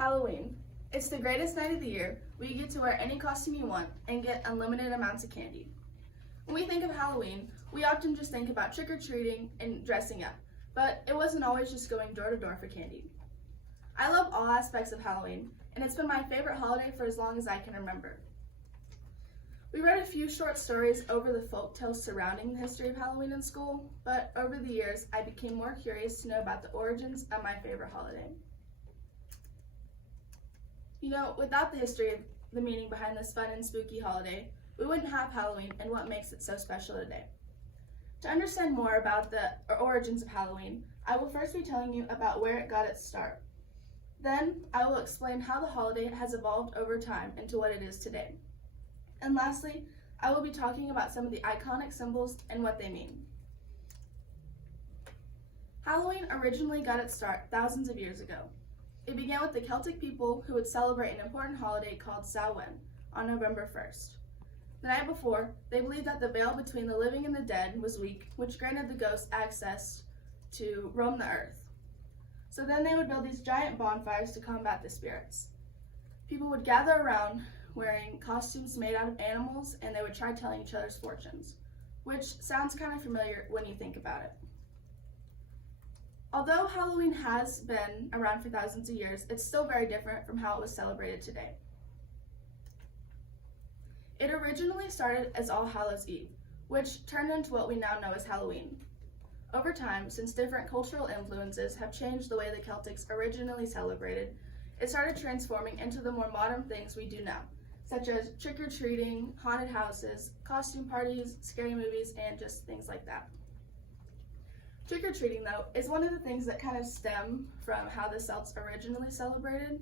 Halloween. It's the greatest night of the year where you get to wear any costume you want and get unlimited amounts of candy. When we think of Halloween, we often just think about trick-or-treating and dressing up, but it wasn't always just going door to door for candy. I love all aspects of Halloween, and it's been my favorite holiday for as long as I can remember. We read a few short stories over the folk tales surrounding the history of Halloween in school, but over the years, I became more curious to know about the origins of my favorite holiday. You know, without the history of the meaning behind this fun and spooky holiday, we wouldn't have Halloween and what makes it so special today. To understand more about the origins of Halloween, I will first be telling you about where it got its start. Then, I will explain how the holiday has evolved over time into what it is today. And lastly, I will be talking about some of the iconic symbols and what they mean. Halloween originally got its start thousands of years ago. It began with the Celtic people who would celebrate an important holiday called Samhain on November 1st. The night before, they believed that the veil between the living and the dead was weak, which granted the ghosts access to roam the earth. So then they would build these giant bonfires to combat the spirits. People would gather around wearing costumes made out of animals, and they would try telling each other's fortunes, which sounds kind of familiar when you think about it. Although Halloween has been around for thousands of years, it's still very different from how it was celebrated today. It originally started as All Hallows Eve, which turned into what we now know as Halloween. Over time, since different cultural influences have changed the way the Celtics originally celebrated, it started transforming into the more modern things we do now, such as trick-or-treating, haunted houses, costume parties, scary movies, and just things like that. Trick-or-treating, though, is one of the things that kind of stem from how the Celts originally celebrated.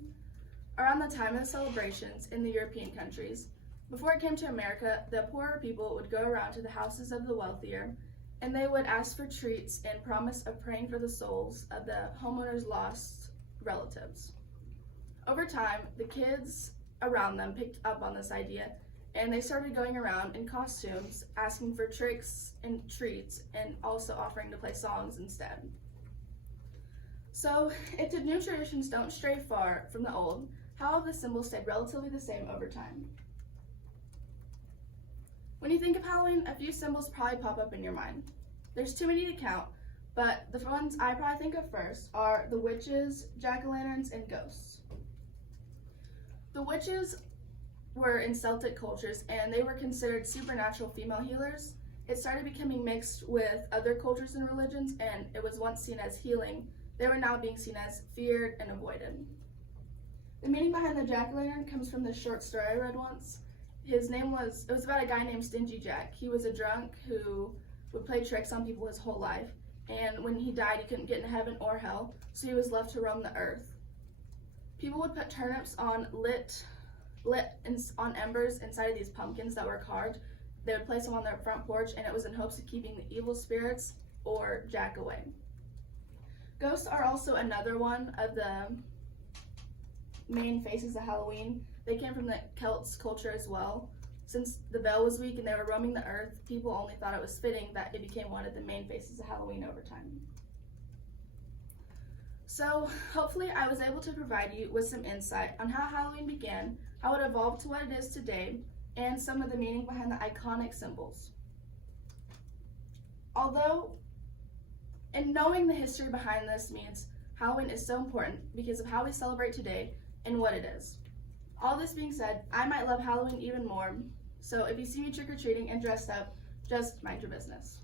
Around the time of the celebrations in the European countries, before it came to America, the poorer people would go around to the houses of the wealthier, and they would ask for treats and promise of praying for the souls of the homeowner's lost relatives. Over time, the kids around them picked up on this idea, and they started going around in costumes, asking for tricks and treats, and also offering to play songs instead. So, if the new traditions don't stray far from the old, how have the symbols stayed relatively the same over time? When you think of Halloween, a few symbols probably pop up in your mind. There's too many to count, but the ones I probably think of first are the witches, jack-o'-lanterns, and ghosts. The witches were in Celtic cultures, and they were considered supernatural female healers. It started becoming mixed with other cultures and religions, and it was once seen as healing. They were now being seen as feared and avoided. The meaning behind the jack-o'-lantern comes from this short story I read once. It was about a guy named Stingy Jack. He was a drunk who would play tricks on people his whole life, and when he died, he couldn't get into heaven or hell, so he was left to roam the earth. People would put turnips on on embers inside of these pumpkins that were carved. They would place them on their front porch, and it was in hopes of keeping the evil spirits or Jack away. Ghosts are also another one of the main faces of Halloween. They came from the Celts culture as well. Since the veil was weak and they were roaming the earth, people only thought it was fitting that it became one of the main faces of Halloween over time. So, hopefully I was able to provide you with some insight on how Halloween began, how it evolved to what it is today, and some of the meaning behind the iconic symbols. And knowing the history behind this means Halloween is so important because of how we celebrate today and what it is. All this being said, I might love Halloween even more, so if you see me trick-or-treating and dressed up, just mind your business.